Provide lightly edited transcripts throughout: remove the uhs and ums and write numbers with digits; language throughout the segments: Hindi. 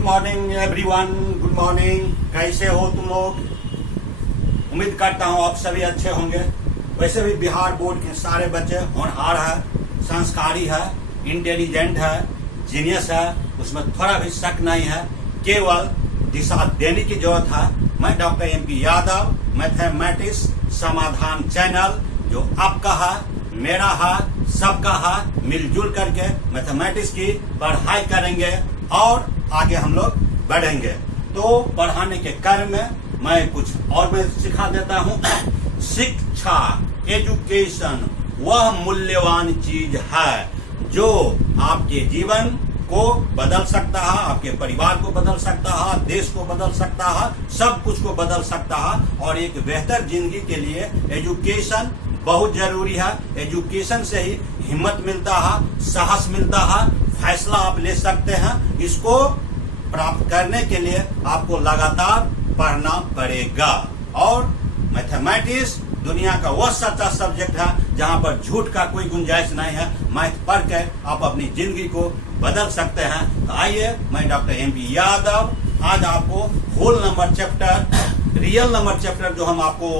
Good morning everyone, good morning. कैसे हो तुम लोग? उम्मीद करता हूँ आप सभी अच्छे होंगे। वैसे भी बिहार बोर्ड के सारे बच्चे होनहार है, संस्कारी है, इंटेलिजेंट है, जीनियस है, उसमें थोड़ा भी शक नहीं है। केवल दिशा देने की जरूरत है। मैं डॉक्टर MP यादव, मैथमेटिक्स समाधान चैनल जो आपका है, मेरा है, सबका है, मिलजुल करके मैथमेटिक्स की पढ़ाई करेंगे और आगे हम लोग बढ़ेंगे। तो पढ़ाने के क्रम में मैं कुछ और मैं सिखा देता हूँ। शिक्षा, एजुकेशन वह मूल्यवान चीज है जो आपके जीवन को बदल सकता है, आपके परिवार को बदल सकता है, देश को बदल सकता है, सब कुछ को बदल सकता है। और एक बेहतर जिंदगी के लिए एजुकेशन बहुत जरूरी है। एजुकेशन से ही हिम्मत मिलता है, साहस मिलता है, फैसला आप ले सकते हैं। इसको प्राप्त करने के लिए आपको लगातार पढ़ना पड़ेगा। और मैथमेटिक्स दुनिया का वह सच्चा सब्जेक्ट है जहां पर झूठ का कोई गुंजाइश नहीं है। मैथ पढ़ कर आप अपनी जिंदगी को बदल सकते हैं। तो आइए, मैं डॉक्टर MP यादव आज आपको whole number chapter, real number chapter जो हम आपको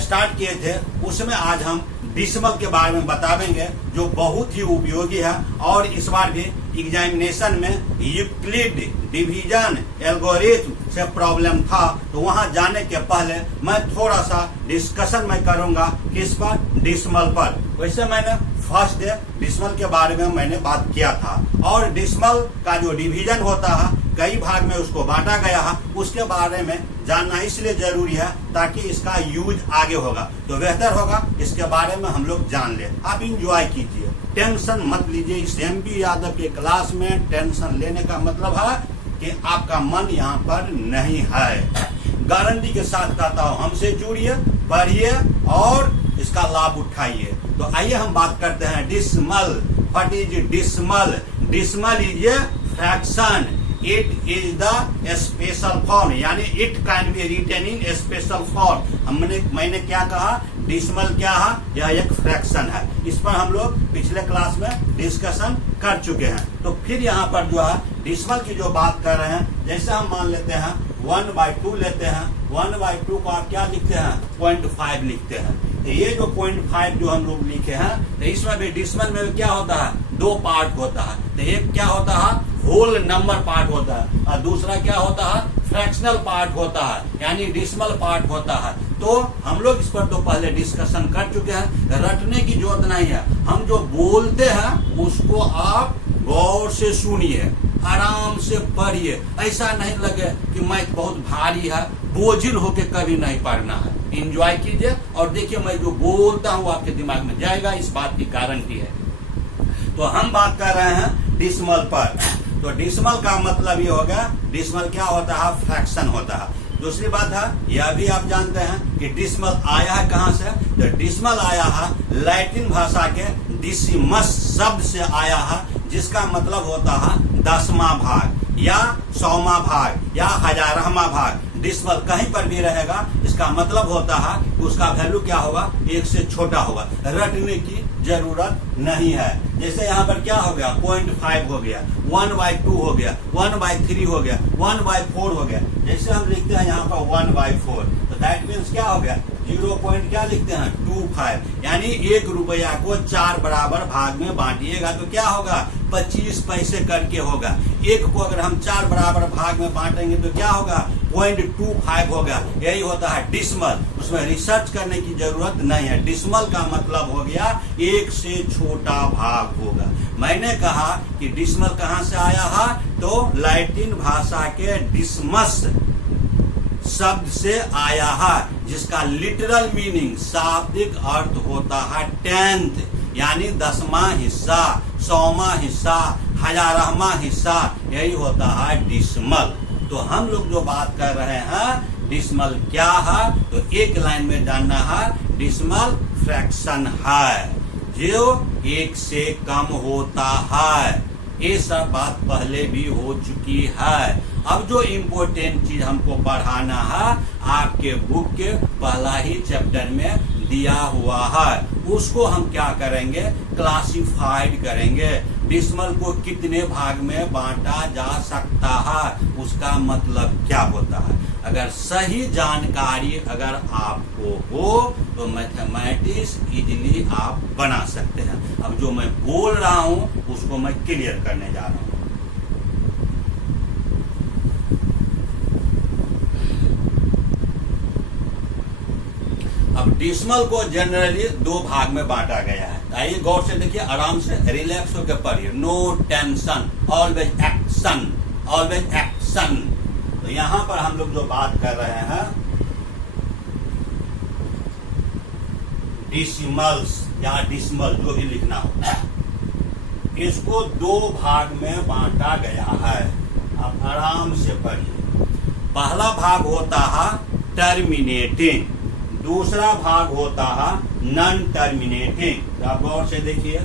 स्टार्ट किए थे, उसमें आज हम डिसिमल के बारे में बतावेंगे जो बहुत ही उपयोगी है। और इस बार भी एग्जामिनेशन में यूक्लिड डिवीजन एल्गोरिथम से प्रॉब्लम था, तो वहां जाने के पहले मैं थोड़ा सा डिस्कशन मैं करूंगा किस पर, डिसिमल पर। वैसे मैंने फर्स्ट डे डिसिमल के बारे में मैंने बात किया था। और डिसिमल का जो डिवीजन होता है, कई भाग में उसको बांटा गया है, उसके बारे में जानना इसलिए जरूरी है ताकि इसका यूज आगे होगा तो बेहतर होगा। इसके बारे में हम लोग जान ले। आप इंजॉय कीजिए, टेंशन मत लीजिए। इस MP यादव के क्लास में टेंशन लेने का मतलब है कि आपका मन यहाँ पर नहीं है। गारंटी के साथ कहता हूँ, हमसे जुड़िए, पढ़िए और इसका लाभ उठाइए। तो आइए हम बात करते हैं decimal. What is decimal? Decimal is a fraction. It is the special form, यानी it can be written in special form. मैंने क्या कहा? डिसिमल क्या है? यह एक फ्रैक्शन है। इस पर हम लोग पिछले क्लास में डिस्कशन कर चुके हैं। तो फिर यहाँ पर जो है डिसिमल की जो बात कर रहे हैं, जैसे हम मान लेते हैं 1/2 लेते हैं। 1/2 को आप क्या लिखते हैं? 0.5 लिखते हैं। तो ये जो 0.5 जो हम लोग लिखे हैं, तो इसमें भी डिसिमल में क्या होता है? 2 पार्ट होता है। तो एक क्या होता है? होल नंबर पार्ट होता है, और दूसरा क्या होता है? फ्रैक्शनल पार्ट होता है, यानी डिसिमल पार्ट होता है। तो हम लोग इस पर तो पहले डिस्कशन कर चुके हैं, रटने की जरूरत नहीं है। हम जो बोलते हैं उसको आप गौर से सुनिए, आराम से पढ़िए। ऐसा नहीं लगे कि मैथ बहुत भारी है, बोझिल होके कभी नहीं पढ़ना है। इंजॉय कीजिए और देखिए, मैं जो बोलता हूँ आपके दिमाग में जाएगा, इस बात की गारंटी है। तो हम बात कर रहे हैं डिसिमल पर। तो डिसिमल का मतलब ये हो गया, डिसिमल क्या होता है? फ्रैक्शन होता है। दूसरी बात है, यह भी आप जानते हैं कि डिसिमल आया है कहां से? तो डिसिमल आया है लैटिन भाषा के डिसिमस शब्द से आया है, जिसका मतलब होता है 10वां भाग या 100वां भाग या 1000वां भाग। डिसिमल कहीं पर भी रहेगा, इसका मतलब होता है कि उसका वैल्यू क्या होगा? 1 से छोटा होगा। रटने की जरूरत नहीं है। जैसे यहाँ पर क्या हो गया? 0.5 हो गया, 1/2 हो गया, 1/3 हो गया, 1/4 हो गया। जैसे हम लिखते हैं यहाँ पर 1/4, तो दैट मीन्स क्या हो गया? 0 पॉइंट क्या लिखते हैं? 25। यानी 1 रुपया को 4 बराबर भाग में बांटिएगा तो क्या होगा? 25 पैसे करके होगा। 1 को अगर हम 4 बराबर भाग में बांटेंगे तो क्या होगा? 0.25 होगा। यही होता है डिसिमल। उसमें रिसर्च करने की जरूरत नहीं है। डिसिमल का मतलब हो गया 1 से छोटा भाग होगा। मैंने कहा कि डिसिमल कहां से आया है? तो लैटिन भाषा के डिसमस शब्द से आया है, जिसका लिटरल मीनिंग, शाब्दिक अर्थ होता है 10th, यानी 10वां हिस्सा, 100वां हिस्सा, 1000वां हिस्सा। यही होता है डिसिमल। तो हम लोग जो बात कर रहे हैं डिसिमल क्या है, तो एक लाइन में जानना है, डिसिमल फ्रैक्शन है जो 1 से कम होता है। ये सब बात पहले भी हो चुकी है। अब जो इम्पोर्टेंट चीज हमको पढ़ाना है, आपके बुक के पहला ही चैप्टर में दिया हुआ है, उसको हम क्या करेंगे? क्लासिफाइड करेंगे। डिसमल को कितने भाग में बांटा जा सकता है, उसका मतलब क्या होता है। अगर सही जानकारी अगर आपको हो तो मैथमेटिक्स इजीली आप बना सकते हैं। अब जो मैं बोल रहा हूं उसको मैं क्लियर करने जा रहा हूं। अब डिसमल को जनरली दो भाग में बांटा गया है। आइए गौर से देखिए, आराम से रिलैक्स होकर पढ़िए। No tension, always action, always action. तो यहां पर हम लोग जो बात कर रहे हैं डिसिमल्स या डिसमल, जो भी लिखना हो, इसको दो भाग में बांटा गया है। आप आराम से पढ़िए। पहला भाग होता है टर्मिनेटिंग, दूसरा भाग होता है नॉन टर्मिनेटिंग। आप गौर से देखिए,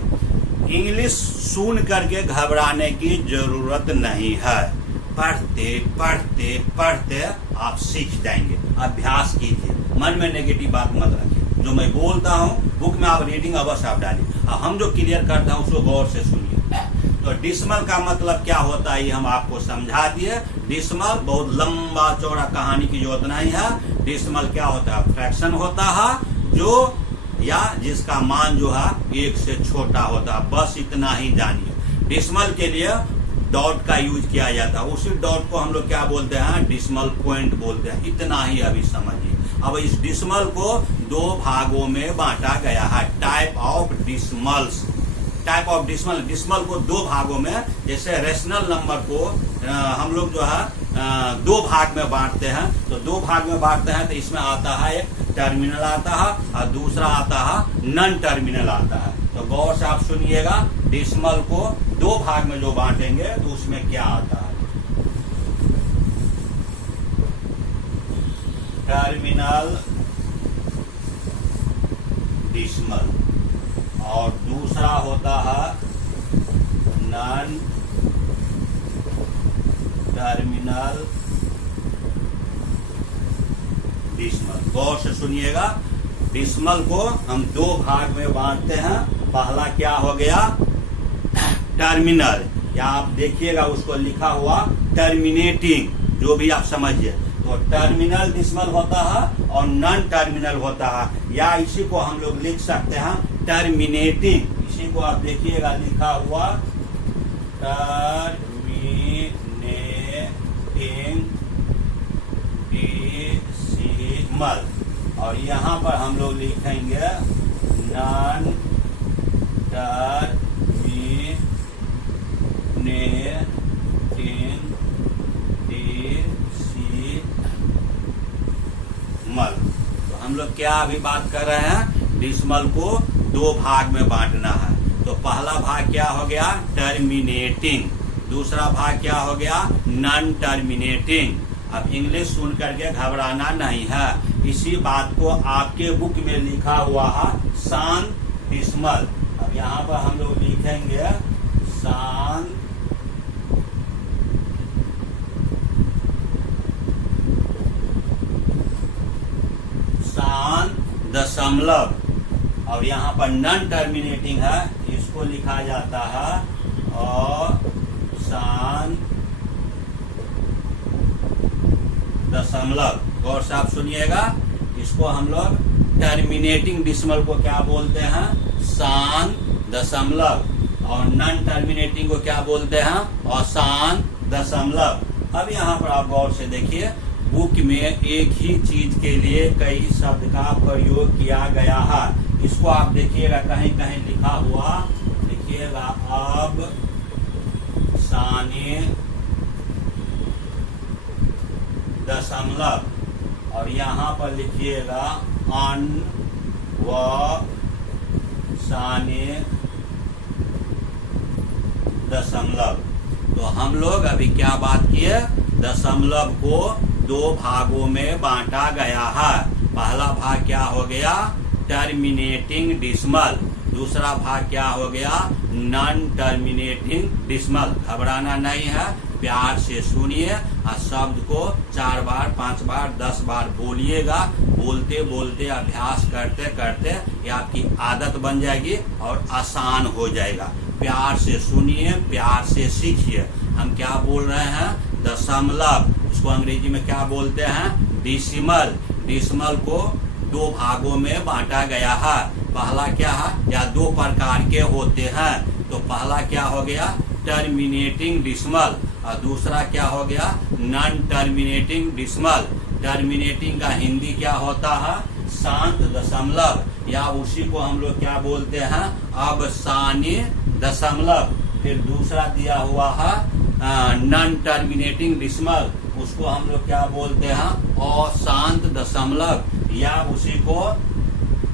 इंग्लिश सुन करके घबराने की जरूरत नहीं है। पढ़ते पढ़ते पढ़ते आप सीख जाएंगे। अभ्यास कीजिए, मन में नेगेटिव बात मत रखिए। जो मैं बोलता हूँ बुक में आप रीडिंग अवश्य आप डालिए। अब हम जो क्लियर करता हूँ उसको गौर से सुनिए। तो डिसमल का मतलब क्या होता है ये हम आपको समझा दिए। डिसमल बहुत लंबा चौड़ा कहानी की जरूरत नहीं है। डिसमल क्या होता है, फ्रैक्शन होता है जो या जिसका मान जो है एक से छोटा होता है, बस इतना ही जानिए। डिसमल के लिए डॉट का यूज किया जाता है, उसी डॉट को हम लोग क्या बोलते हैं, डिसमल पॉइंट बोलते हैं। इतना ही अभी समझिए। अब इस डिसमल को दो भागों में बांटा गया है। Type of decimals, type of decimal, decimal को दो भागों में, जैसे रेशनल नंबर को हम लोग जो है दो भाग में बांटते हैं। तो दो भाग में बांटते हैं तो इसमें आता है एक टर्मिनल आता है और दूसरा आता है नॉन टर्मिनल आता है। तो गौर से आप सुनिएगा, डिसमल को दो भाग में जो बांटेंगे तो उसमें क्या आता है, टर्मिनल डिसमल, और दूसरा होता है नॉन टर्मिनल डिसमल। गौर से सुनिएगा, डिसमल को हम दो भाग में बांटते हैं। पहला क्या हो गया, टर्मिनल, या आप देखिएगा उसको लिखा हुआ टर्मिनेटिंग, जो भी आप समझिए। तो टर्मिनल डिसमल होता है और नॉन टर्मिनल होता है, या इसी को हम लोग लिख सकते हैं टर्मिनेटिंग। इसी को आप देखिएगा लिखा हुआ डिसमल, और यहाँ पर हम लोग लिखेंगे नॉन टर्मिनेटिंग डिसमल। तो हम लोग क्या अभी बात कर रहे हैं, डिसमल को दो भाग में बांटना है। तो पहला भाग क्या हो गया, टर्मिनेटिंग, दूसरा भाग क्या हो गया, नॉन टर्मिनेटिंग। अब इंग्लिश सुन करके घबराना नहीं है, इसी बात को आपके बुक में लिखा हुआ है सान डिसमल। अब यहाँ पर हम लोग लिखेंगे सान दशमलव, और यहाँ पर नॉन टर्मिनेटिंग है, इसको लिखा जाता है और सान दशमलव। गौर से आप सुनिएगा, इसको हम लोग टर्मिनेटिंग डिसमल को क्या बोलते हैं, सान दशमलव, और नॉन टर्मिनेटिंग को क्या बोलते हैं, असान दशमलव। अब यहाँ पर आप गौर से देखिए, बुक में एक ही चीज के लिए कई शब्द का प्रयोग किया गया है। इसको आप देखिएगा कहीं कहीं लिखा हुआ, लिखिएगा अब साने दशमलव, और यहाँ पर लिखिएगा अन व साने दशमलव। तो हम लोग अभी क्या बात किए, दशमलव को दो भागों में बांटा गया है। पहला भाग क्या हो गया, टर्मिनेटिंग डिसमल, दूसरा भाग क्या हो गया, नॉन टर्मिनेटिंग डिस्मल। घबराना नहीं है, प्यार से सुनिए और शब्द को 4 बार 5 बार 10 बार बोलिएगा। बोलते बोलते अभ्यास करते करते ये आपकी आदत बन जाएगी और आसान हो जाएगा। प्यार से सुनिए, प्यार से सीखिए। हम क्या बोल रहे हैं, दशमलव, उसको अंग्रेजी में क्या बोलते हैं, डिसिमल। डिसिमल को 2 भागों में बांटा गया है। पहला क्या है, या 2 प्रकार के होते हैं। तो पहला क्या हो गया, टर्मिनेटिंग डिसिमल, और दूसरा क्या हो गया, नॉन टर्मिनेटिंग डिसिमल। टर्मिनेटिंग का हिंदी क्या होता है, शांत दशमलव, या उसी को हम लोग क्या बोलते हैं, अवसानी दशमलव। फिर दूसरा दिया हुआ है नॉन टर्मिनेटिंग डिसिमल, उसको हम लोग क्या बोलते हैं, अशांत दशमलव, या उसी को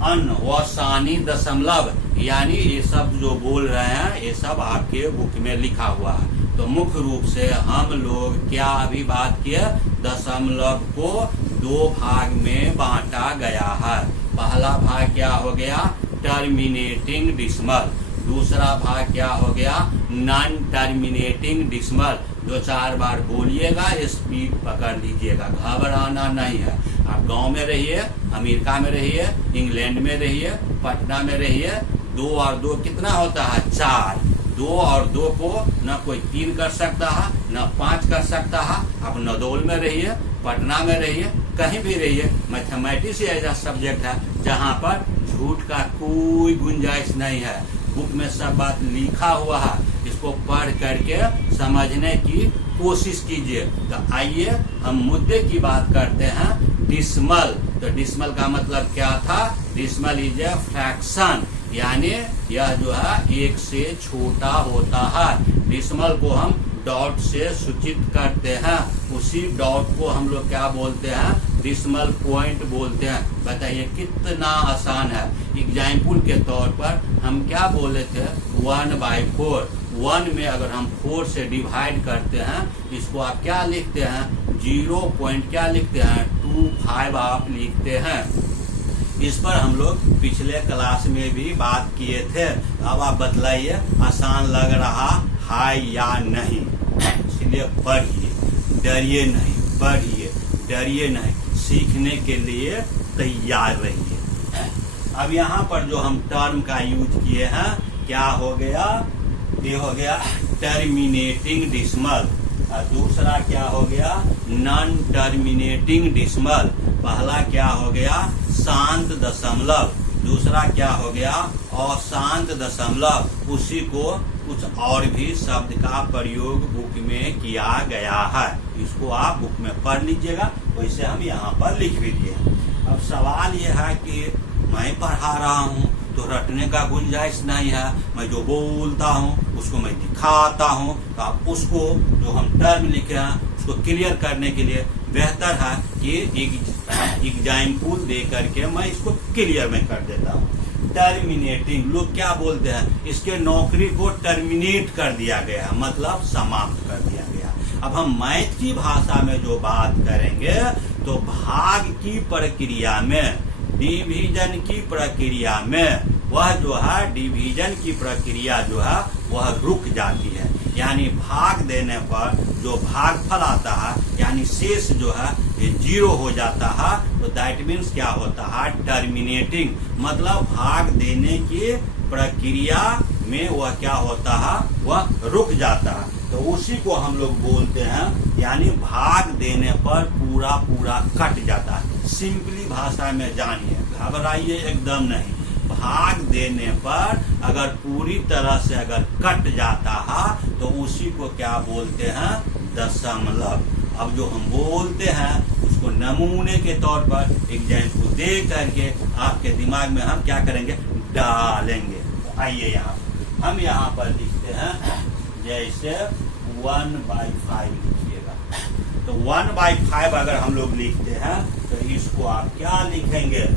अनवसानी दशमलव। यानी ये सब जो बोल रहे हैं ये सब आपके बुक में लिखा हुआ है। तो मुख्य रूप से हम लोग क्या अभी बात किए, दशमलव को 2 भाग में बांटा गया है। पहला भाग क्या हो गया, टर्मिनेटिंग डिसिमल। दूसरा भाग क्या हो गया, नॉन टर्मिनेटिंग डिसिमल। 2-4 बार बोलिएगा, स्पीड पकड़ लीजिएगा, घबराना नहीं है। आप गांव में रहिए, अमेरिका में रहिए, इंग्लैंड में रहिए, पटना में रहिए, 2 और 2 कितना होता है, 4। 2 और 2 को न कोई 3 कर सकता है, न 5 कर सकता है। आप नदौल में रहिए, पटना में रहिए, कहीं भी रहिए, मैथमेटिक्स ऐसा सब्जेक्ट है जहाँ पर झूठ का कोई गुंजाइश नहीं है। बुक में सब बात लिखा हुआ है, इसको पढ़ करके समझने की कोशिश कीजिए। तो आइए हम मुद्दे की बात करते हैं, डिसिमल। तो डिसिमल का मतलब क्या था, डिसिमल इज ए फ्रैक्शन, यानी यह जो है 1 से छोटा होता है। डिसिमल को हम डॉट से सूचित करते हैं, उसी डॉट को हम लोग क्या बोलते हैं, डिसिमल पॉइंट बोलते हैं। बताइए कितना आसान है। एग्जाम्पल के तौर पर हम क्या बोले थे, 1/4। 1 में अगर हम 4 से डिवाइड करते हैं, इसको आप क्या लिखते हैं, 0 पॉइंट क्या लिखते हैं, 25 आप लिखते हैं। इस पर हम लोग पिछले क्लास में भी बात किए थे। अब आप बतलाइए, आसान लग रहा है या नहीं। इसलिए पढ़िए, डरिए नहीं, पढ़िए, डरिए नहीं, सीखने के लिए तैयार रहिए। अब यहाँ पर जो हम टर्म का यूज किए हैं, क्या हो गया, ये हो गया टर्मिनेटिंग डिसिमल, और दूसरा क्या हो गया, नॉन टर्मिनेटिंग डिसिमल। पहला क्या हो गया, शांत दशमलव, दूसरा क्या हो गया, अशांत दशमलव। उसी को कुछ और भी शब्द का प्रयोग बुक में किया गया है, इसको आप बुक में पढ़ लीजिएगा, वैसे हम यहाँ पर लिख भी दिए। अब सवाल यह है कि मैं पढ़ा रहा हूँ तो रटने का गुंजाइश नहीं है, मैं जो बोलता हूँ उसको मैं दिखाता हूँ। तो आप उसको जो हम टर्म लिखे हैं उसको क्लियर करने के लिए बेहतर है कि एग्जाम्पल दे करके मैं इसको क्लियर में कर देता हूँ। टर्मिनेटिंग, लोग क्या बोलते हैं, इसके नौकरी को टर्मिनेट कर दिया गया, मतलब समाप्त कर दिया गया। अब हम मैथ की भाषा में जो बात करेंगे तो भाग की प्रक्रिया में, डिवीजन की प्रक्रिया में, वह जो है डिवीजन की प्रक्रिया जो है वह रुक जाती है। यानी भाग देने पर जो भागफल आता है, यानी शेष जो है ये 0 हो जाता है। तो दैट मीन्स क्या होता है, टर्मिनेटिंग, मतलब भाग देने की प्रक्रिया में वह क्या होता है, वह रुक जाता है। तो उसी को हम लोग बोलते हैं, यानी भाग देने पर पूरा पूरा कट जाता है। सिंपली भाषा में जानिए, घबराइए एकदम नहीं। भाग देने पर अगर पूरी तरह से अगर कट जाता है तो उसी को क्या बोलते हैं, दशमलव। अब जो हम बोलते हैं उसको नमूने के तौर पर एग्जाम्पल दे करके आपके दिमाग में हम क्या करेंगे, डालेंगे। तो आइए यहाँ हम यहाँ पर लिखते हैं, जैसे 1/5 लिखिएगा। तो 1/5 अगर हम लोग लिखते हैं तो इसको आप क्या लिखेंगे,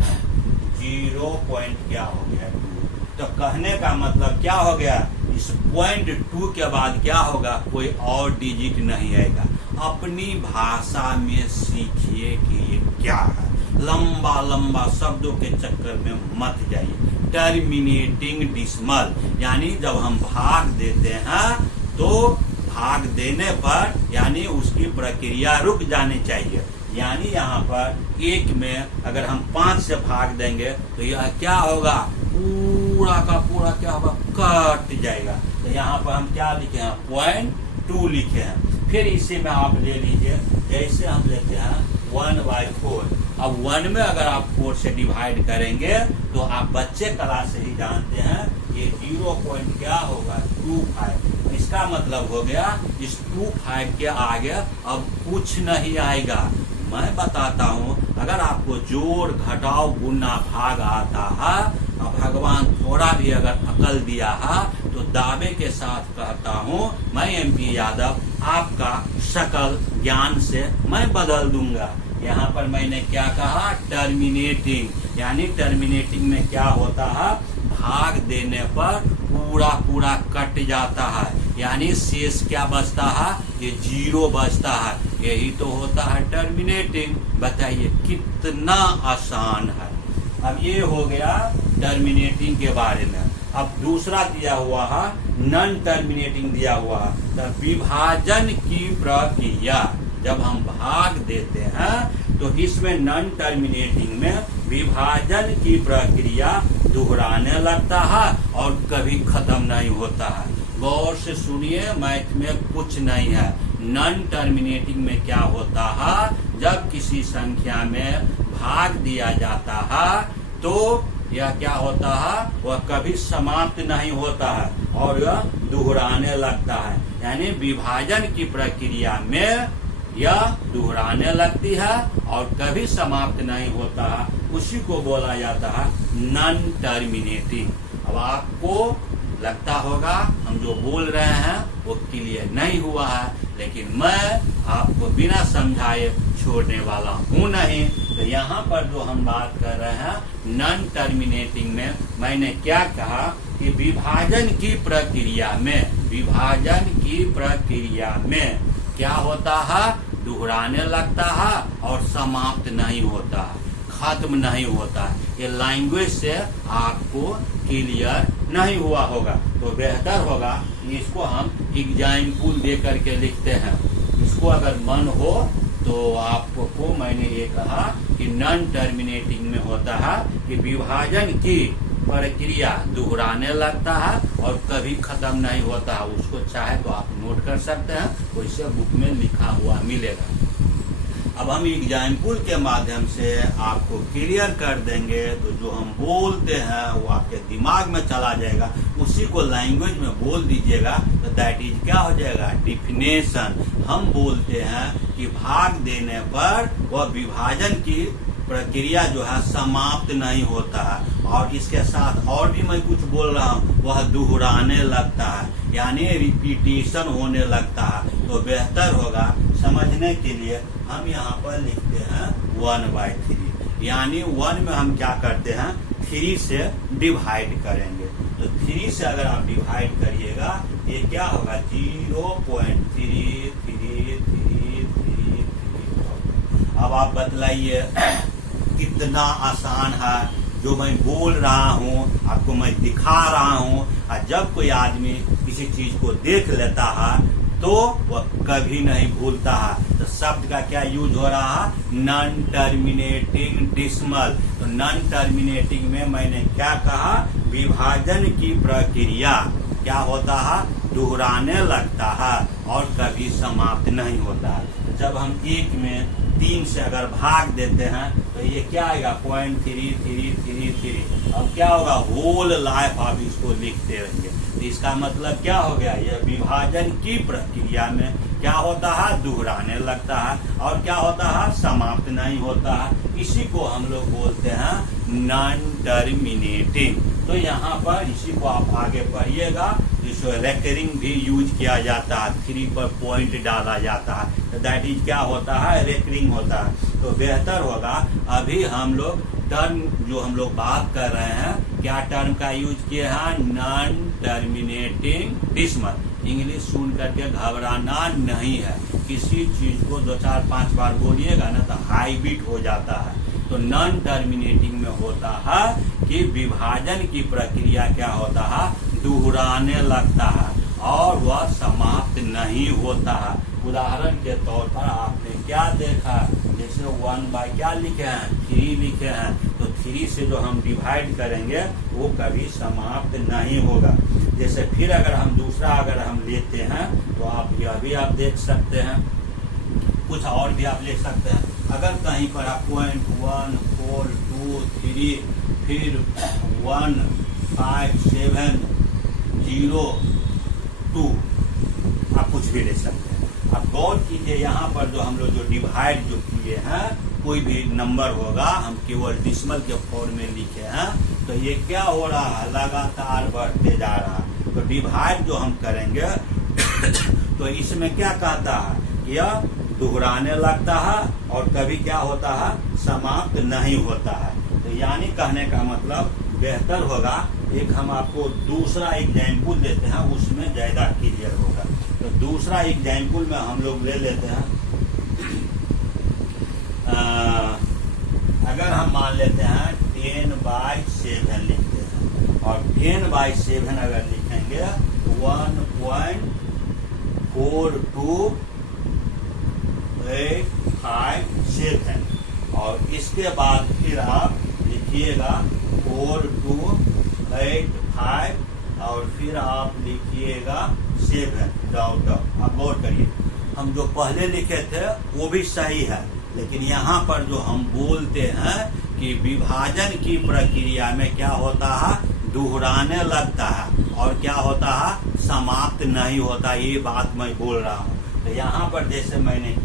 0 पॉइंट क्या हो गया, 2। तो कहने का मतलब क्या हो गया, इस पॉइंट 2 के बाद क्या होगा, कोई और डिजिट नहीं आएगा। अपनी भाषा में सीखिए कि ये क्या है। लंबा लंबा शब्दों के चक्कर में मत जाइए। टर्मिनेटिंग डिसमल यानी जब हम भाग देते हैं तो भाग देने पर यानी उसकी प्रक्रिया रुक जानी चाहिए। यानी यहाँ पर 1 में अगर हम 5 से भाग देंगे तो यह क्या होगा, पूरा का पूरा क्या होगा, कट जाएगा। तो यहाँ पर हम क्या लिखे हैं, 0.2 लिखे हैं। फिर इसी में आप ले लीजिए, जैसे हम लेते हैं 1/4। अब 1 में अगर आप 4 से डिवाइड करेंगे तो आप बच्चे क्लास से ही जानते हैं ये 0. क्या होगा, 25। इसका मतलब हो गया इस 25 के आगे अब कुछ नहीं आएगा। मैं बताता हूँ, अगर आपको जोड़ घटाव गुना भाग आता है और भगवान थोड़ा भी अगर अकल दिया है तो दावे के साथ कहता हूँ, मैं MP यादव आपका सकल ज्ञान से मैं बदल दूंगा। यहाँ पर मैंने क्या कहा, टर्मिनेटिंग। यानी टर्मिनेटिंग में क्या होता है, भाग देने पर पूरा पूरा कट जाता है, यानी शेष क्या बचता है, ये 0 बचता है। यही तो होता है टर्मिनेटिंग। बताइए कितना आसान है। अब ये हो गया टर्मिनेटिंग के बारे में। अब दूसरा दिया हुआ है नॉन टर्मिनेटिंग दिया हुआ है, तो विभाजन की प्रक्रिया। जब हम भाग देते हैं तो इसमें नॉन टर्मिनेटिंग में विभाजन की प्रक्रिया दोहराने लगता है और कभी खत्म नहीं होता है। गौर से सुनिए, मैथ में कुछ नहीं है। नॉन टर्मिनेटिंग में क्या होता है, जब किसी संख्या में भाग दिया जाता है तो यह क्या होता है, वह कभी समाप्त नहीं होता है और यह दोहराने लगता है। यानी विभाजन की प्रक्रिया में यह दोहराने लगती है और कभी समाप्त नहीं होता है। उसी को बोला जाता है नॉन टर्मिनेटिंग। अब आपको लगता होगा हम जो बोल रहे हैं वो क्लियर नहीं हुआ है, लेकिन मैं आपको बिना समझाए छोड़ने वाला हूँ नहीं। तो यहाँ पर जो हम बात कर रहे हैं नॉन टर्मिनेटिंग में, मैंने क्या कहा कि विभाजन की प्रक्रिया में क्या होता है, दोहराने लगता है और समाप्त नहीं होता है, खत्म नहीं होता है। ये लैंग्वेज से आपको क्लियर नहीं हुआ होगा तो बेहतर होगा कि इसको हम एग्जाम्पल दे करके लिखते हैं। इसको अगर मन हो तो आपको मैंने ये कहा कि नॉन टर्मिनेटिंग में होता है कि विभाजन की प्रक्रिया दोहराने लगता है और कभी खत्म नहीं होता है। उसको चाहे तो आप नोट कर सकते हैं, वैसे बुक में लिखा हुआ मिलेगा। अब हम एग्जाम्पल के माध्यम से आपको क्लियर कर देंगे तो जो हम बोलते हैं वो आपके दिमाग में चला जाएगा। उसी को लैंग्वेज में बोल दीजिएगा तो दैट इज क्या हो जाएगा, डिफिनेशन। हम बोलते हैं कि भाग देने पर वह विभाजन की प्रक्रिया जो है समाप्त नहीं होता है और इसके साथ और भी मैं कुछ बोल रहा हूँ, वह दोहराने लगता है, यानी रिपीटेशन होने लगता है। तो बेहतर होगा समझने के लिए हम यहाँ पर लिखते हैं 1/3। यानी 1 में हम क्या करते हैं, 3 से डिवाइड करेंगे। तो 3 से अगर आप डिवाइड करिएगा ये क्या होगा, 0.333333। अब आप बतलाइए कितना आसान है। जो मैं बोल रहा हूँ आपको मैं दिखा रहा हूँ, और जब कोई आदमी किसी चीज को देख लेता है तो वह कभी नहीं भूलता है। तो शब्द का क्या यूज हो रहा है, नॉन टर्मिनेटिंग डिसमल। तो नॉन टर्मिनेटिंग में मैंने क्या कहा, विभाजन की प्रक्रिया क्या होता है, दोहराने लगता है और कभी समाप्त नहीं होता है। जब हम 1 में 3 से अगर भाग देते हैं तो ये क्या आएगा, 0.3333। अब क्या होगा, होल लाइफ आप इसको लिखते रहेंगे। तो इसका मतलब क्या हो गया, ये विभाजन की प्रक्रिया में क्या होता है, दोहराने लगता है और क्या होता है, समाप्त नहीं होता है। इसी को हम लोग बोलते हैं नॉन टर्मिनेटिंग। तो यहाँ पर इसी को आप आगे पढ़िएगा। इसको रेकरिंग भी यूज किया जाता है, 3 पर पॉइंट डाला जाता है, तो दैट इज क्या होता है, रेकरिंग होता है। तो बेहतर होगा अभी हम लोग टर्म जो हम लोग बात कर रहे हैं, क्या टर्म का यूज किए हैं, नॉन टर्मिनेटिंग डिसमल। इंग्लिश सुन करके घबराना नहीं है। किसी चीज को 2 4 5 बार बोलिएगा ना तो हाई बीट हो जाता है। तो नॉन टर्मिनेटिंग में होता है कि विभाजन की प्रक्रिया क्या होता है, दोहराने लगता है और वह समाप्त नहीं होता है। उदाहरण के तौर पर आपने क्या देखा, जैसे 1 बाय क्या लिखे हैं, 3 लिखे हैं, तो 3 से जो हम डिवाइड करेंगे वो कभी समाप्त नहीं होगा। जैसे फिर अगर हम दूसरा अगर हम लेते हैं तो आप यह भी आप देख सकते हैं, कुछ और भी आप ले सकते हैं। अगर कहीं पर आप 1 4 2 3 फिर 1 5 7 0 2 आप कुछ भी ले सकते हैं। अब गौर कीजिए यहाँ पर जो हम लोग जो डिवाइड जो किए हैं, कोई भी नंबर होगा हम केवल डिसिमल के फॉर्म में लिखे हैं, तो ये क्या हो रहा है, लगातार बढ़ते जा रहा है। तो डिवाइड जो हम करेंगे तो इसमें क्या कहता है, यह दोहराने लगता है और कभी क्या होता है, समाप्त नहीं होता है। तो यानी कहने का मतलब बेहतर होगा एक हम आपको दूसरा एग्जाम्पल देते हैं, उसमें ज्यादा क्लियर होगा। तो दूसरा एग्जाम्पल में हम लोग ले लेते हैं, अगर हम मान लेते हैं 10 बाय 7 लिखते हैं और 10 बाय 7 अगर लिखेंगे 1.4285 और इसके बाद फिर आप लिखिएगा 4285 और फिर आप लिखिएगा 7 डॉट। अब गौर करिए, हम जो पहले लिखे थे वो भी सही है, लेकिन यहाँ पर जो हम बोलते हैं कि विभाजन की प्रक्रिया में क्या होता है, दोहराने लगता है और क्या होता है, समाप्त नहीं होता, ये बात मैं बोल रहा हूँ। तो यहाँ पर जैसे मैंने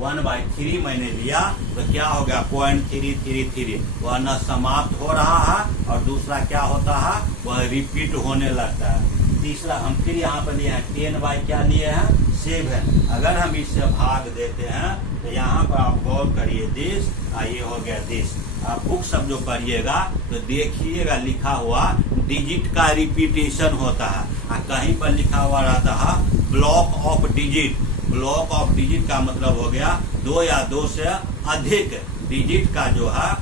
1/3 मैंने लिया तो क्या हो गया 0.333, वह न समाप्त हो रहा है और दूसरा क्या होता है, वह रिपीट होने लगता है। तीसरा हम फिर यहाँ पर लिए हैं 10 बाय क्या लिए हैं 7, अगर हम इससे भाग देते हैं तो यहाँ पर आप गौर करिए दिस, ये हो गया दिस। आप बुक सब जो पढ़िएगा तो देखिएगा लिखा हुआ डिजिट का रिपीटेशन होता है, कहीं पर लिखा हुआ रहता है block of digit. Block of digit का मतलब हो गया 2 या 2 से अधिक डिजिट का जो है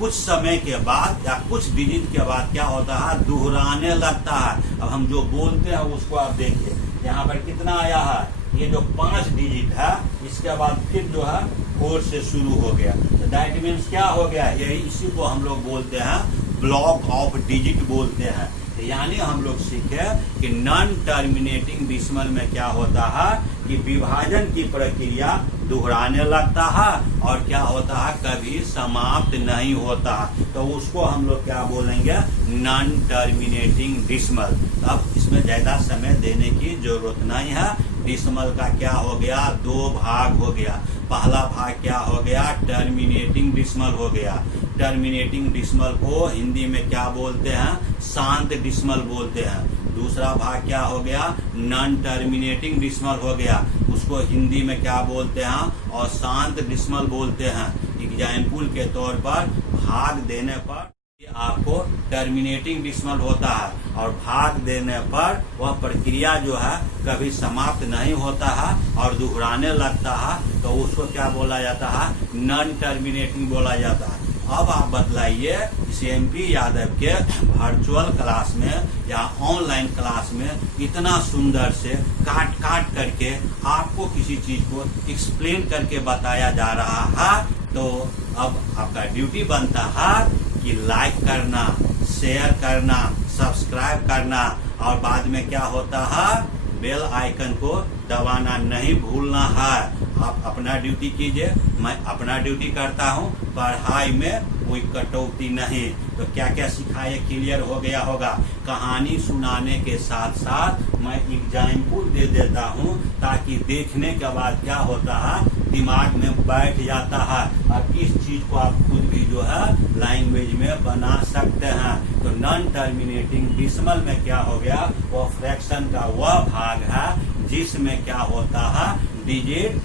कुछ समय के बाद या कुछ डिजिट के बाद क्या होता है, दोहराने लगता है। अब हम जो बोलते हैं उसको आप देखिए, यहाँ पर कितना आया है, ये जो 5 डिजिट है इसके बाद फिर जो है 4 से शुरू हो गया, तो दैट मीन्स क्या हो गया, यही इसी को हम लोग बोलते हैं ब्लॉक ऑफ डिजिट बोलते हैं। यानी हम लोग सीखे कि नॉन टर्मिनेटिंग डेसिमल में क्या होता है कि विभाजन की प्रक्रिया दोहराने लगता है और क्या होता है, कभी समाप्त नहीं होता। तो उसको हम लोग क्या बोलेंगे, नॉन टर्मिनेटिंग डेसिमल। अब इसमें ज्यादा समय देने की जरूरत नहीं है। डेसिमल का क्या हो गया, 2 भाग हो गया। पहला भाग क्या हो गया, टर्मिनेटिंग डेसिमल हो गया। टर्मिनेटिंग डेसिमल को हिंदी में क्या बोलते हैं, शांत डेसिमल बोलते हैं। दूसरा भाग क्या हो गया, नॉन टर्मिनेटिंग डेसिमल हो गया, उसको हिंदी में क्या बोलते हैं, अशांत डेसिमल बोलते हैं। एग्जाम्पल के तौर पर भाग देने पर आपको टर्मिनेटिंग डेसिमल होता है और भाग देने पर वह प्रक्रिया जो है कभी समाप्त नहीं होता है और दोहराने लगता है, तो उसको क्या बोला जाता है, नॉन टर्मिनेटिंग बोला जाता है। अब आप बतलाइए CMP यादव के वर्चुअल क्लास में या ऑनलाइन क्लास में इतना सुंदर से काट करके आपको किसी चीज को एक्सप्लेन करके बताया जा रहा है, तो अब आपका ड्यूटी बनता है कि लाइक करना, शेयर करना, सब्सक्राइब करना और बाद में क्या होता है, बेल आइकन को दबाना नहीं भूलना है। आप अपना ड्यूटी कीजिए, मैं अपना ड्यूटी करता हूँ। पढ़ाई में कोई कटौती नहीं। तो क्या क्या सिखाए क्लियर हो गया होगा। कहानी सुनाने के साथ साथ मैं एग्जाम्पल दे देता हूँ ताकि देखने के बाद क्या होता है, दिमाग में बैठ जाता है और इस चीज को आप खुद भी जो है लैंग्वेज में बना सकते हैं। तो नॉन टर्मिनेटिंग डेसिमल में क्या हो गया, वो फ्रैक्शन का वह भाग है जिसमें क्या होता है, डिजिट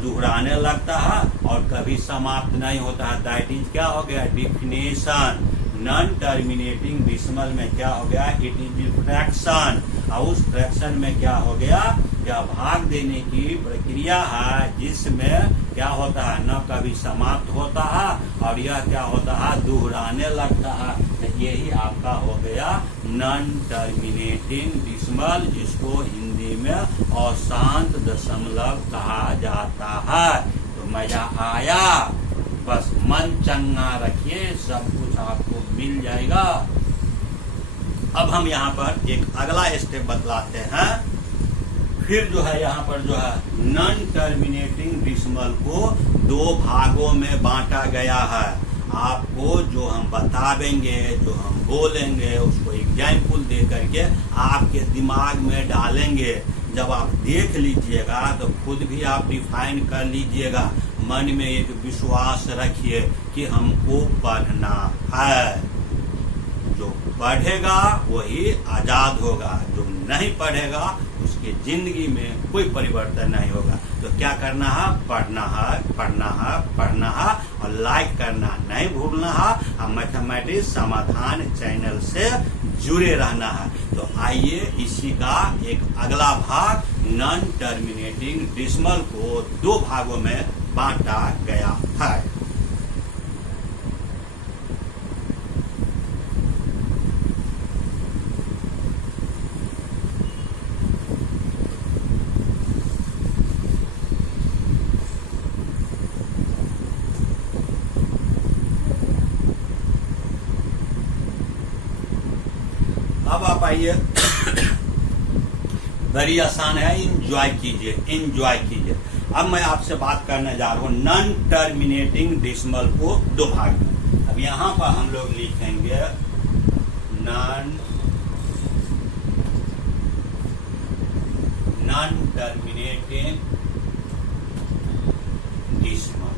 दोहराने लगता है और कभी समाप्त नहीं होता है। दैट इज क्या हो गया, डिफिनेशन। नॉन टर्मिनेटिंग डिसिमल में क्या हो गया, इट इज फ्रैक्शन, और उस फ्रैक्शन में क्या हो गया, क्या भाग देने की प्रक्रिया है जिसमें क्या होता है, न कभी समाप्त होता है और यह क्या होता है, दोहराने लगता है। तो यही आपका हो गया नॉन टर्मिनेटिंग डिसिमल, जिसको हिंदी में अशांत दशमलव कहा जाता है। तो मजा आया, बस मन चंगा रखिए, सब कुछ आपको मिल जाएगा। अब हम यहाँ पर एक अगला स्टेप बतलाते हैं। फिर जो है यहाँ पर जो है नॉन टर्मिनेटिंग डिसिमल को दो भागों में बांटा गया है। आपको जो हम बतावेंगे, जो हम बोलेंगे, उसको एग्जाम्पल दे करके आपके दिमाग में डालेंगे। जब आप देख लीजिएगा तो खुद भी आप डिफाइन कर लीजिएगा। मन में एक विश्वास रखिए कि हमको पढ़ना है। जो पढ़ेगा वही आजाद होगा, जो नहीं पढ़ेगा उसकी जिंदगी में कोई परिवर्तन नहीं होगा। तो क्या करना है, पढ़ना है, पढ़ना है, पढ़ना है, और लाइक करना नहीं भूलना है, और मैथमेटिक्स समाधान चैनल से जुड़े रहना है। तो आइए इसी का एक अगला भाग, नॉन टर्मिनेटिंग डिसिमल को दो भागों में बांटा गया है। अब आप आइए, बड़ी आसान है, इंजॉय कीजिए, इंजॉय कीजिए। अब मैं आपसे बात करने जा रहा हूँ नॉन टर्मिनेटिंग डिसिमल को दो भाग में। अब यहाँ पर हम लोग लिखेंगे नॉन टर्मिनेटिंग डिसिमल।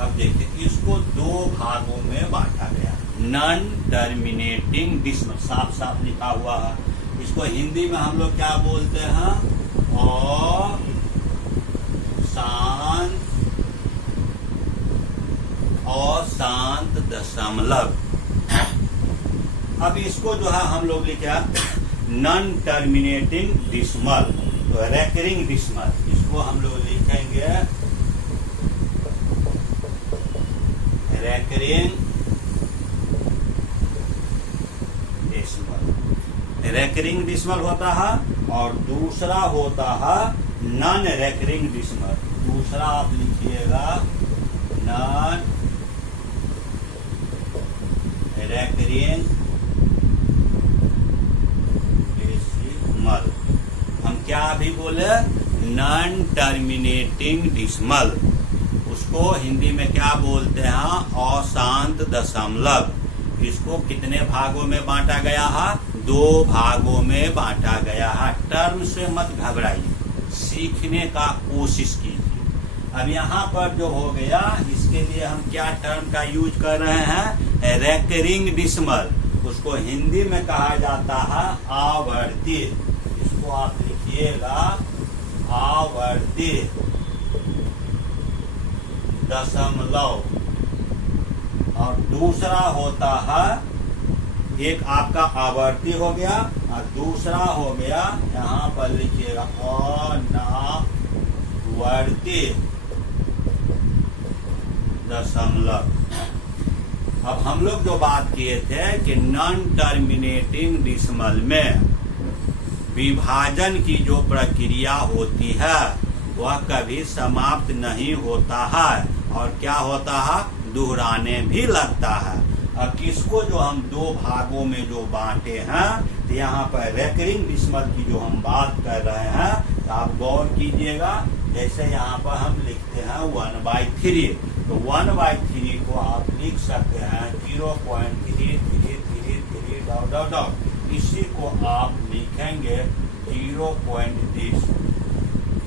अब देखिए, इसको दो भागों में बांटा गया। नॉन टर्मिनेटिंग डिसिमल साफ साफ लिखा हुआ है। इसको हिंदी में हम लोग क्या बोलते हैं, अशांत दशमलव। अब इसको जो है हम लोग लिखे नॉन टर्मिनेटिंग डिसिमल, तो रेकरिंग डिसिमल, इसको हम लोग लिखेंगे रेकरिंग डिसिमल। रेकरिंग डिसिमल होता है और दूसरा होता है नॉन रेकरिंग डिसिमल। दूसरा आप लिखिएगा नॉन रेकरिंग डिसिमल। हम क्या अभी बोले, नॉन टर्मिनेटिंग डिसिमल, उसको हिंदी में क्या बोलते हैं, अशांत दशमलव। इसको कितने भागों में बांटा गया है, दो भागों में बांटा गया है। टर्म से मत घबराइए, सीखने का कोशिश कीजिए। अब यहाँ पर जो हो गया, इसके लिए हम क्या टर्म का यूज कर रहे हैं, रेकरिंग डिसिमल। उसको हिंदी में कहा जाता है आवर्ती। इसको आप लिखिएगा आवर्ती दशमलव। और दूसरा होता है, एक आपका आवर्ती हो गया और दूसरा हो गया, यहाँ पर लिखिएगा अनावर्ती दशमलव। अब हम लोग जो बात किए थे कि नॉन टर्मिनेटिंग डिसिमल में विभाजन की जो प्रक्रिया होती है वह कभी समाप्त नहीं होता है, और क्या होता है, दोहराने भी लगता है। अब इसको जो हम दो भागों में जो बांटे हैं, तो यहाँ पर रेकरिंग डिसिमल की जो हम बात कर रहे हैं, तो आप गौर कीजिएगा। जैसे यहाँ पर हम लिखते हैं 1/3, तो 1/3 को आप लिख सकते हैं 0.333 ... इसी को आप लिखेंगे 0.3।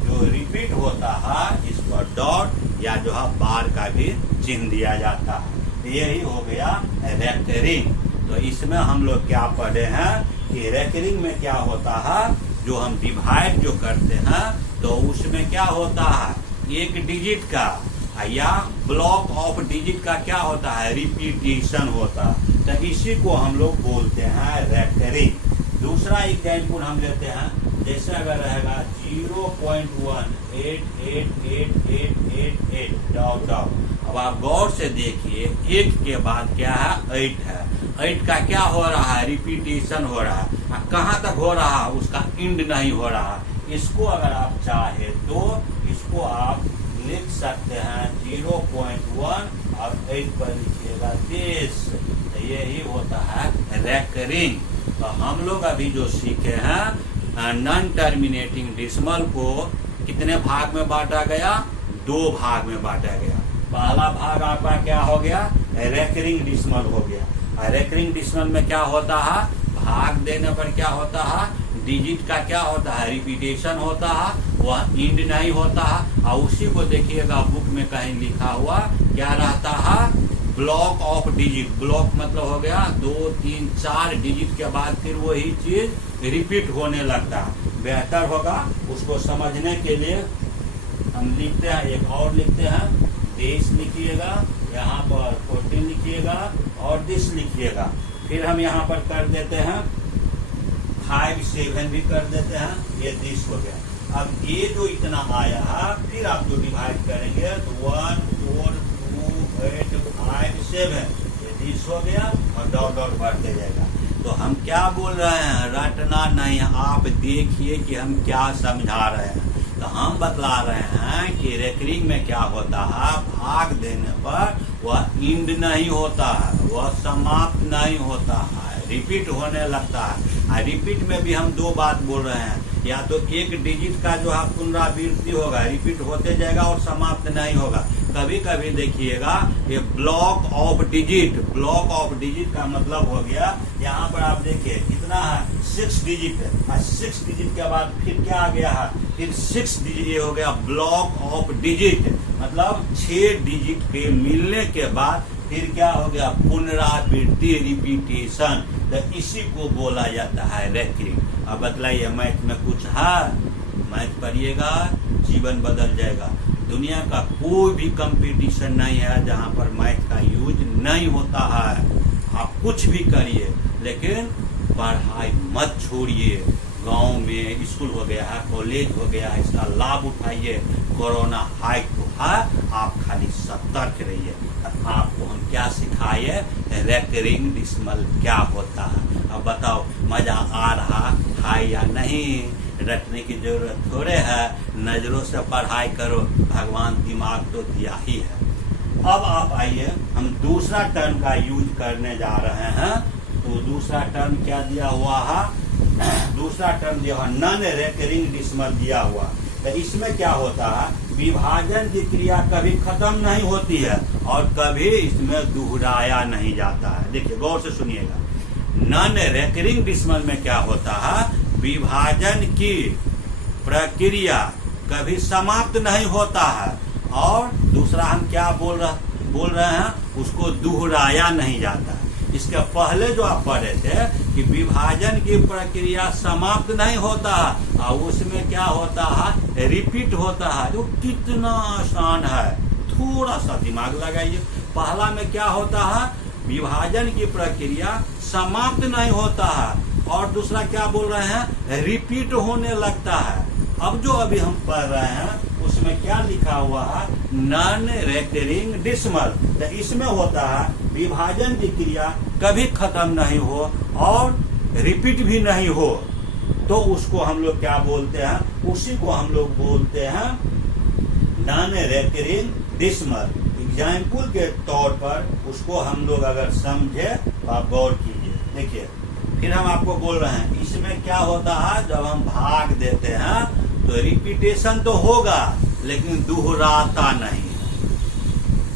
जो रिपीट होता है इस पर डॉट या जो है बार का भी चिन्ह दिया जाता है। तो यही हो गया रेकरिंग। तो इसमें हम लोग क्या पढ़े हैं कि रेकरिंग में क्या होता है, जो हम डिवाइड जो करते हैं तो उसमें क्या होता है, एक डिजिट का या ब्लॉक ऑफ डिजिट का क्या होता है, रिपीटेशन होता है। तो इसी को हम लोग बोलते हैं रेकरिंग। दूसरा एग्जाम्पल हम लेते हैं, जैसे अगर रहेगा 0.1888888 डाउ डाउ। अब आप गौर से देखिए, एक के बाद क्या है, 8 है। 8 का क्या हो रहा है, रिपीटेशन हो रहा है। कहाँ तक हो रहा है, उसका इंड नहीं हो रहा। इसको अगर आप चाहे तो इसको आप लिख सकते हैं 0.1 और 8 पर लिखिएगा this। तो यही होता है रेकरिंग। तो हम लोग अभी जो सीखे हैं, नॉन टर्मिनेटिंग डेसिमल को कितने भाग में बांटा गया, 2 भाग में बांटा गया। पहला भाग आपका क्या हो गया, रेकरिंग डेसिमल हो गया। रेकरिंग डेसिमल में क्या होता है, भाग देने पर क्या होता है, डिजिट का क्या होता है, रिपीटेशन होता है, वह इंड नहीं होता है। और उसी को देखिएगा बुक में कहीं लिखा हुआ क्या रहता है, ब्लॉक ऑफ डिजिट। ब्लॉक मतलब हो गया 2 3 4 डिजिट के बाद फिर वही चीज रिपीट होने लगता है। बेहतर होगा उसको समझने के लिए हम लिखते हैं, एक और लिखते हैं, देश लिखिएगा, यहाँ पर 14 लिखिएगा और दिस लिखिएगा। फिर हम यहाँ पर कर देते हैं 5 7 भी कर देते हैं, ये दिस हो गया। अब ये जो इतना आया है, फिर आप जो डिवाइड करेंगे तो 1 4 2 8 5 7 ये दिस हो गया और डॉट डॉट बढ़ते जाएगा। तो हम क्या बोल रहे हैं, रटना नहीं, आप देखिए कि हम क्या समझा रहे हैं। तो हम बतला रहे हैं कि रेकरिंग में क्या होता है, भाग देने पर वह इंड नहीं होता है, वह समाप्त नहीं होता है, रिपीट होने लगता है। और रिपीट में भी हम 2 बात बोल रहे हैं, या तो एक डिजिट का जो है पुनरावृत्ति होगा, रिपीट होते जाएगा और समाप्त नहीं होगा। कभी कभी देखिएगा ये block of digit, block of digit का मतलब हो गया, यहाँ पर आप देखिए कितना है, 6 डिजिट है। और 6 डिजिट के बाद फिर क्या आ गया है, फिर 6 डिजिट, ये हो गया ब्लॉक ऑफ डिजिट, मतलब 6 डिजिट के मिलने के बाद फिर क्या हो गया, पुनरावृत्ति, रिपीटेशन। तो इसी को बोला जाता है रेकरिंग। अब बतलाइए, मैथ में कुछ है, मैथ पढ़िएगा जीवन बदल जाएगा। दुनिया का कोई भी कंपटीशन नहीं है जहां पर मैथ का यूज नहीं होता है। आप कुछ भी करिए लेकिन पढ़ाई मत छोड़िए। गांव में स्कूल हो गया है, कॉलेज हो गया है, इसका लाभ उठाइए। कोरोना हाई तो है, आप खाली सतर्क रहिए। आपको हम क्या सिखाए, रेकरिंग डेसिमल क्या होता है। अब बताओ मजा आ रहा है या नहीं, रटने की जरूरत थोड़े है, नजरों से पढ़ाई करो, भगवान दिमाग तो दिया ही है। अब आप आइए, हम दूसरा टर्म का यूज करने जा रहे हैं। तो दूसरा टर्म क्या दिया हुआ है, दूसरा टर्म दिया हुआ नॉन रेकरिंग डेसिमल दिया हुआ। तो इसमें क्या होता है, विभाजन की क्रिया कभी खत्म नहीं होती है और कभी इसमें दोहराया नहीं जाता है। देखिए गौर से सुनिएगा, नॉन रेकरिंग डेसिमल में क्या होता है, विभाजन की प्रक्रिया कभी समाप्त नहीं होता है और दूसरा हम क्या बोल रहे हैं, उसको दोहराया नहीं जाता है। इसके पहले जो आप पढ़े थे कि विभाजन की प्रक्रिया समाप्त नहीं होता है और उसमें क्या होता है, रिपीट होता है, जो कितना आसान है। थोड़ा सा दिमाग लगाइए। पहला में क्या होता है, विभाजन की प्रक्रिया समाप्त नहीं होता है और दूसरा क्या बोल रहे हैं, रिपीट होने लगता है। अब जो अभी हम पढ़ रहे हैं उसमें क्या लिखा हुआ है, नॉन रेकरिंग डेसिमल। तो इसमें होता है विभाजन की क्रिया कभी खत्म नहीं हो और रिपीट भी नहीं हो, तो उसको हम लोग क्या बोलते हैं, उसी को हम लोग बोलते हैं नॉन रेकरिंग डेसिमल। एग्जाम्पल के तौर पर उसको हम लोग अगर समझे तो आप गौर कीजिए। देखिए फिर हम आपको बोल रहे हैं, इसमें क्या होता है, जब हम भाग देते हैं तो रिपीटेशन तो होगा लेकिन दोहराता नहीं।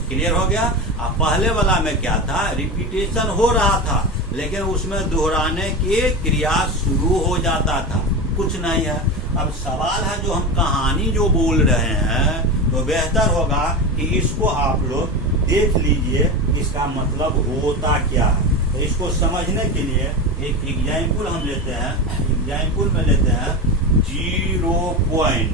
क्लियर हो गया। अब पहले वाला में क्या था, रिपीटेशन हो रहा था लेकिन उसमें दोहराने की क्रिया शुरू हो जाता था, कुछ नहीं है। अब सवाल है जो हम कहानी जो बोल रहे हैं, तो बेहतर होगा कि इसको आप लोग देख लीजिए इसका मतलब होता क्या है। तो इसको समझने के लिए एक एग्जाम्पल हम लेते हैं। एग्जाम्पल में लेते हैं 0.0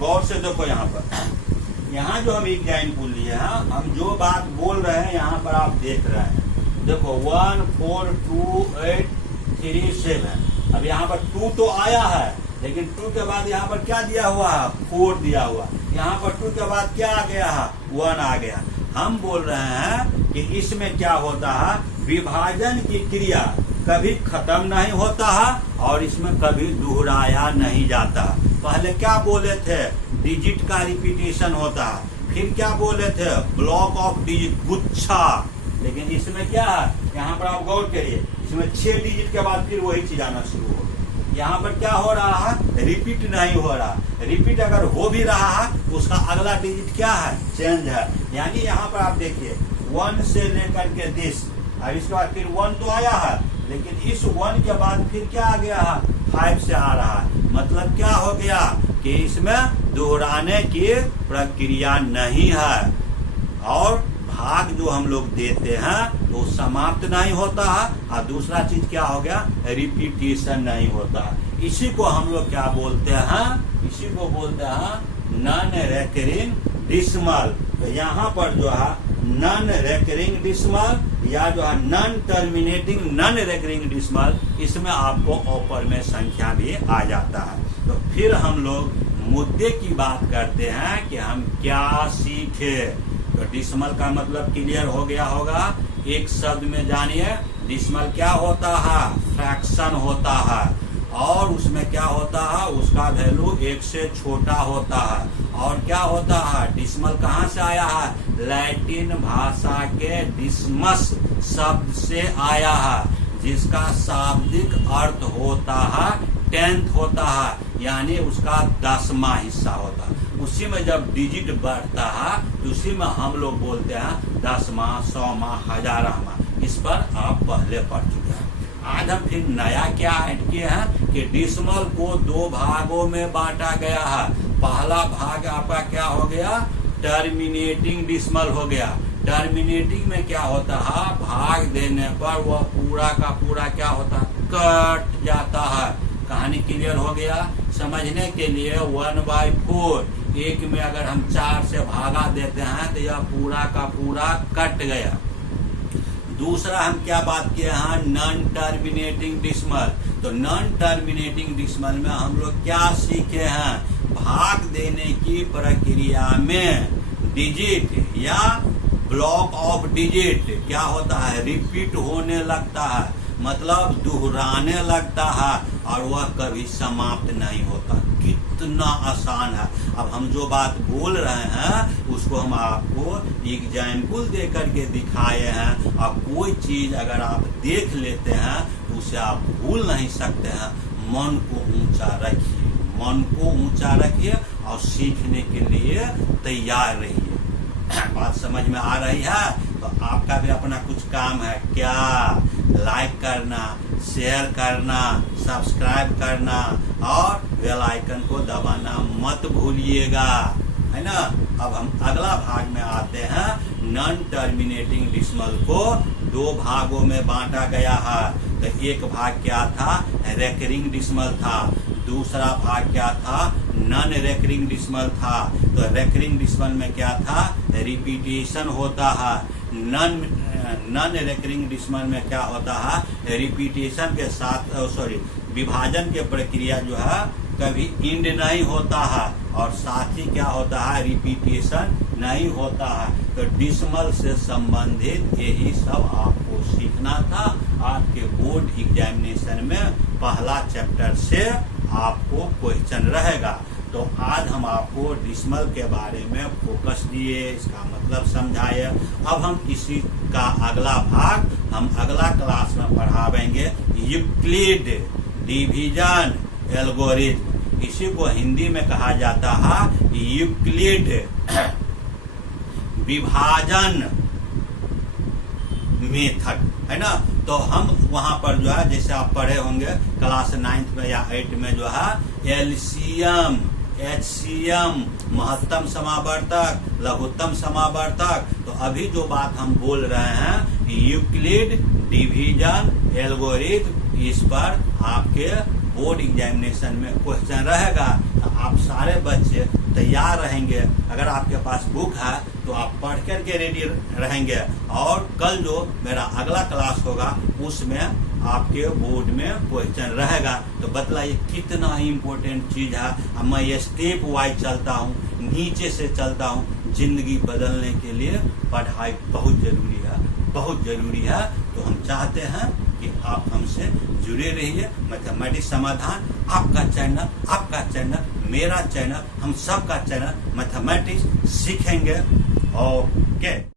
गौर से देखो यहाँ पर, यहाँ जो हम एग्जाम्पल लिए हैं, हम जो बात बोल रहे हैं यहाँ पर आप देख रहे हैं। देखो 1 4 2 8 3 7। अब यहाँ पर 2 तो आया है, लेकिन 2 के बाद यहाँ पर क्या दिया हुआ है, 4 दिया हुआ। यहाँ पर 2 के बाद क्या आ गया है, 1 आ गया। हम बोल रहे हैं कि इसमें क्या होता है, विभाजन की क्रिया कभी खत्म नहीं होता है और इसमें कभी दोहराया नहीं जाता। पहले क्या बोले थे, डिजिट का रिपीटेशन होता है, फिर क्या बोले थे, ब्लॉक ऑफ डिजिट, गुच्छा। लेकिन इसमें क्या है, यहाँ पर आप गौर करिए, इसमें 6 डिजिट के बाद फिर वही चीज आना शुरू हो गया। यहाँ पर क्या हो रहा है, रिपीट नहीं हो रहा। रिपीट अगर हो भी रहा है, उसका अगला डिजिट क्या है, चेंज है। यानी यहाँ पर आप देखिए 1 से लेकर के 10, अब इसके बाद फिर 1 तो आया है, लेकिन इस 1 के बाद फिर क्या आ गया है, 5 से आ रहा है। मतलब क्या हो गया कि इसमें दोहराने की प्रक्रिया नहीं है, और भाग जो हम लोग देते हैं वो समाप्त नहीं होता है, और दूसरा चीज क्या हो गया, रिपीटेशन नहीं होता। इसी को हम लोग क्या बोलते हैं, इसी को बोलते हैं नॉन रेकरिंग डिसिमल। तो यहाँ पर जो है नॉन रेकरिंग डिसिमल या जो है non terminating non recurring decimal, इसमें आपको ऊपर में संख्या भी आ जाता है। तो फिर हम लोग मुद्दे की बात करते हैं कि हम क्या सीखे। तो डिसिमल का मतलब क्लियर हो गया होगा। एक शब्द में जानिए, डिसिमल क्या होता है, फ्रैक्शन होता है, और उसमें क्या होता है, उसका वैल्यू 1 से छोटा होता है। और क्या होता है, डिसिमल कहाँ से आया है, लैटिन भाषा के डिसमस शब्द से आया है, जिसका शाब्दिक अर्थ होता है 10th होता है, यानी उसका 10वां हिस्सा होता है। उसी में जब डिजिट बढ़ता है तो उसी में हम लोग बोलते हैं 10वां, 100वां, 1000वां। इस पर आप पहले पढ़ चुके हैं। आज हम फिर नया क्या ऐड किए हैं कि डिसिमल को 2 भागों में बांटा गया है। पहला भाग आपका क्या हो गया, टर्मिनेटिंग डिसिमल हो गया। टर्मिनेटिंग में क्या होता है, भाग देने पर वह पूरा का पूरा क्या होता है, कट जाता है। कहानी क्लियर हो गया। समझने के लिए 1/4, एक में अगर हम 4 से भागा देते हैं तो यह पूरा का पूरा कट गया। दूसरा हम क्या बात किए हैं, नॉन टर्मिनेटिंग डिसिमल। तो नॉन टर्मिनेटिंग डिसिमल में हम लोग क्या सीखे हैं, भाग देने की प्रक्रिया में डिजिट या ब्लॉक ऑफ डिजिट क्या होता है, रिपीट होने लगता है, मतलब दोहराने लगता है, और वह कभी समाप्त नहीं होता। कितना आसान है। अब हम जो बात बोल रहे हैं उसको हम आपको एग्जाम्पल दे करके दिखाए हैं। अब कोई चीज अगर आप देख लेते हैं तो उसे आप भूल नहीं सकते हैं। मन को ऊंचा रखिए, मन को ऊंचा रखिए और सीखने के लिए तैयार रहिए। बात समझ में आ रही है? तो आपका भी अपना कुछ काम है क्या, लाइक करना, शेयर करना, सब्सक्राइब करना और बेल आइकन को दबाना मत भूलिएगा, है ना। अब हम अगला भाग में आते हैं। नॉन टर्मिनेटिंग डिसिमल को 2 भागों में बांटा गया है। तो एक भाग क्या था, रेकरिंग डिसिमल था। दूसरा भाग क्या था, नॉन रेकरिंग डिसिमल था। तो रेकरिंग डिसिमल में क्या था, रिपीटेशन होता है। नॉन रेकरिंग डिसिमल में क्या होता है, रिपीटेशन के साथ विभाजन के प्रक्रिया जो है कभी इंड नहीं होता है, और साथ ही क्या होता है, रिपीटेशन नहीं होता है। तो डिसिमल से संबंधित यही सब आपको सीखना था। आपके बोर्ड एग्जामिनेशन में पहला चैप्टर से आपको क्वेश्चन रहेगा। तो आज हम आपको डिसिमल के बारे में फोकस दिए, इसका मतलब समझाए। अब हम इसी का अगला भाग हम अगला क्लास में पढ़ावेंगे, यूक्लिड डिवीजन एल्गोरिथम। इसी को हिंदी में कहा जाता है यूक्लिड विभाजन मेथड, है ना। तो हम वहां पर जो है, जैसे आप पढ़े होंगे क्लास 9th में या 8 में, जो है एलसीएम, एचसीएम, महत्तम समावर्तक, लघुत्तम समावर्तक। तो अभी जो बात हम बोल रहे हैं यूक्लिड डिवीजन एल्गोरिथम, इस पर आपके बोर्ड एग्जामिनेशन में क्वेश्चन रहेगा तो आप सारे बच्चे तैयार रहेंगे। अगर आपके पास बुक है तो आप पढ़ करके रेडी रहेंगे। और कल जो मेरा अगला क्लास होगा उसमें आपके बोर्ड में क्वेश्चन रहेगा। तो बतलाइए कितना ही इम्पोर्टेंट चीज है। अब मैं ये स्टेप वाइज चलता हूँ, नीचे से चलता हूँ। जिंदगी बदलने के लिए पढ़ाई बहुत जरूरी है, बहुत जरूरी है। तो हम चाहते हैं कि आप हमसे जुड़े रहिए। मैथमेटिक्स समाधान आपका चैनल, मेरा चैनल, हम सबका चैनल मैथमेटिक्स सीखेंगे। ओके।